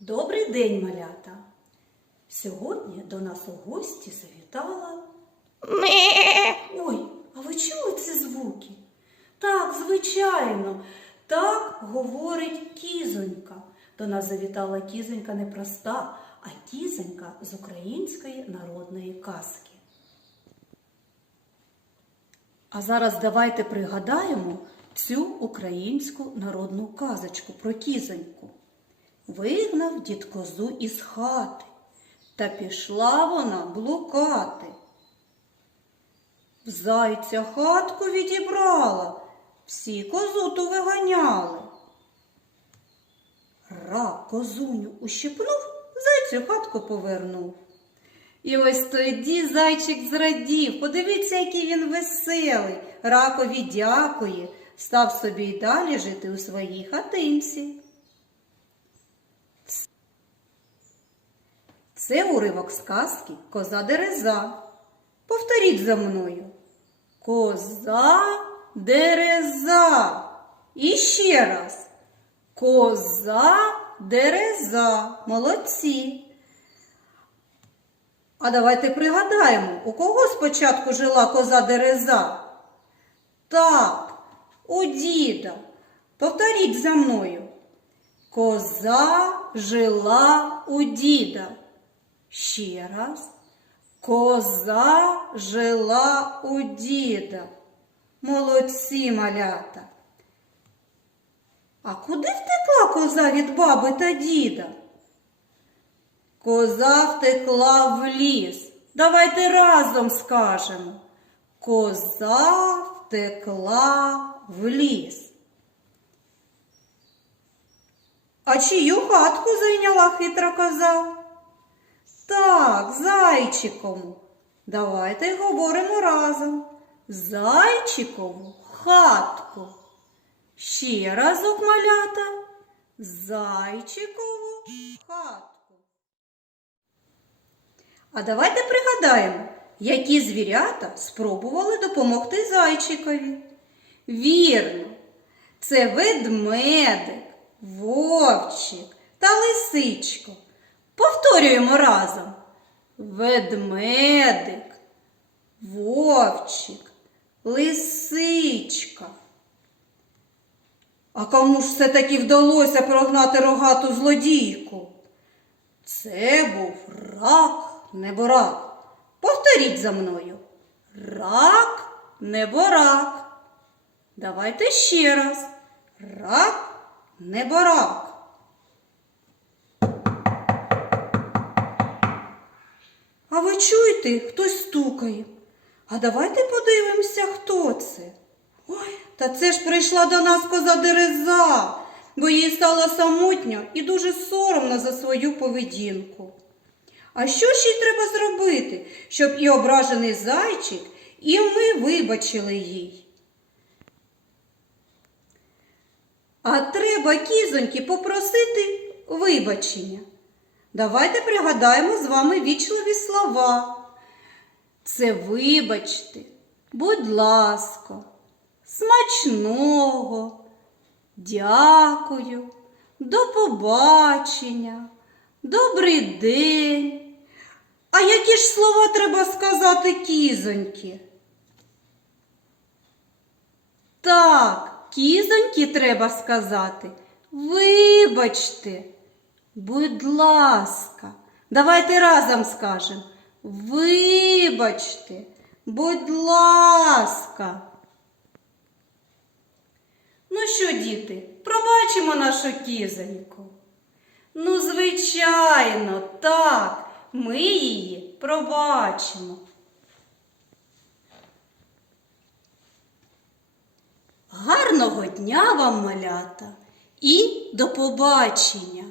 Добрий день, малята! Сьогодні до нас у гості завітала. Ой, а ви чули ці звуки? Так, звичайно, так говорить кізонька. До нас завітала кізонька не проста, а кізонька з української народної казки. А зараз давайте пригадаємо цю українську народну казочку про кізоньку. Вигнав дід козу із хати, та пішла вона блукати. Зайця хатку відібрала, всі козу ту виганяли. Рак козуню ущипнув, зайцю хатку повернув. І ось тоді зайчик зрадів. Подивіться, який він веселий. Ракові дякує, став собі й далі жити у своїй хатинці. Це уривок сказки Коза Дереза. Повторіть за мною. Коза Дереза. І ще раз. Коза Дереза. Молодці. А давайте пригадаємо, у кого спочатку жила коза Дереза? Так, у діда. Повторіть за мною. Коза жила у діда. Ще раз. Коза жила у діда. Молодці малята. А куди втекла коза від баби та діда? Коза втекла в ліс. Давайте разом скажемо. Коза втекла в ліс. А чию хатку зайняла хитра коза? Так, зайчикову. Давайте говоримо разом. Зайчикову хатку. Ще разок малята. Зайчикову хатку. А давайте пригадаємо, які звірята спробували допомогти зайчикові. Вірно, це ведмедик, вовчик та лисичко. Повторюємо разом. Ведмедик, вовчик, лисичка. А кому ж все-таки вдалося прогнати рогату злодійку? Це був рак неборак. Повторіть за мною. Рак неборак. Давайте ще раз. Рак неборак. А ви чуєте, хтось стукає. А давайте подивимося, хто це. Ой, та це ж прийшла до нас коза Дереза, бо їй стало самотньо і дуже соромно за свою поведінку. А що ж їй треба зробити, щоб і ображений зайчик, і ми вибачили їй? А треба кізоньки попросити вибачення. Давайте пригадаємо з вами вічливі слова. Це вибачте, будь ласка, смачного, дякую, до побачення, добрий день. А які ж слова треба сказати кізоньки? Так, кізоньки треба сказати. Вибачте, будь ласка, давайте разом скажемо. Вибачте, будь ласка. Ну що, діти, пробачимо нашу кізоньку? Ну, звичайно, так, ми її пробачимо. Гарного дня вам, малята, і до побачення!